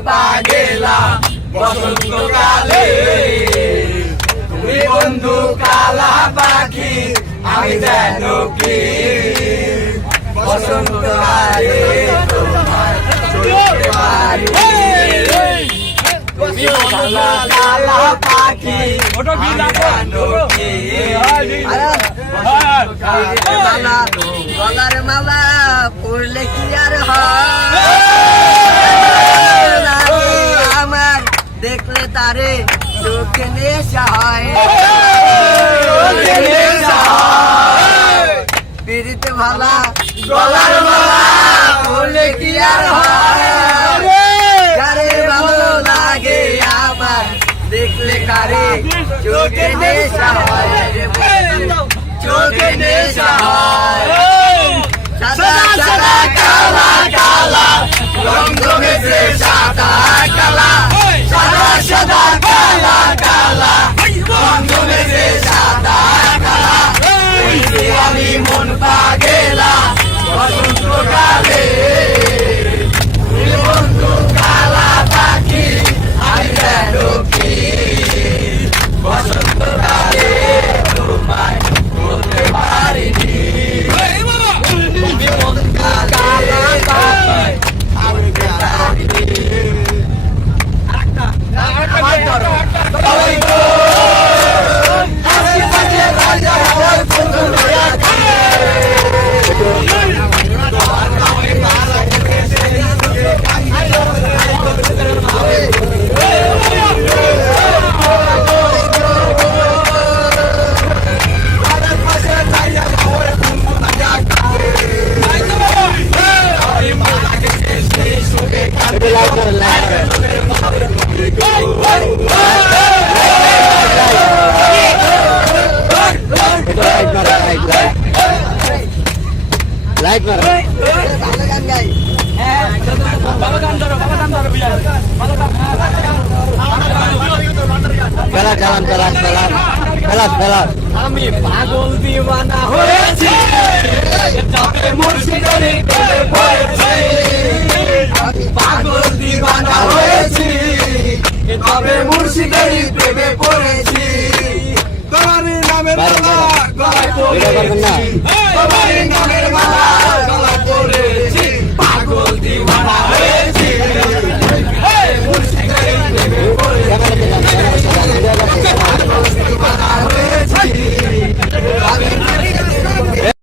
পাগেলা বসন্তকালে তুমি বন্ধু কালা পাখি আমি যেন কি বসন্তকালে তোমার চলতে পারি তুমি কালা কালা পাখি আমি যেন কি গলার মালা পড়লে কি আর হয় আমার দেখলে তারে চোখে নেশা হয় পিড়িতে ভালা গলার মালা পড়লে কি আর হয় যারে ভালো লাগে আমার দেখলে কারে চোখে নেশা হয় চোখে নেশা হয় সাদা সাদা কালা কালা রং জমেছে সাদা কালা সাদা সাদা কালা কালা রং জমেছে সাদা কালা আমি মন পাগেলা বসন্তকালে বন্ধু কালা পাখি আমি যেন কি বসন্তকালে তোমায় বলতে পারিনি লাইট মারো ভালো গান গাই খেলা চালান চালান চালান খেলা খেলা আমি পাগল দিওয়ানা হয়েছি তবে মুর্শিদের প্রেমে পড়েছি আমি পাগল দিওয়ানা হয়েছি তবে মুর্শিদের প্রেমে পড়েছি তোমার নামের মালা গলায় পড়েছি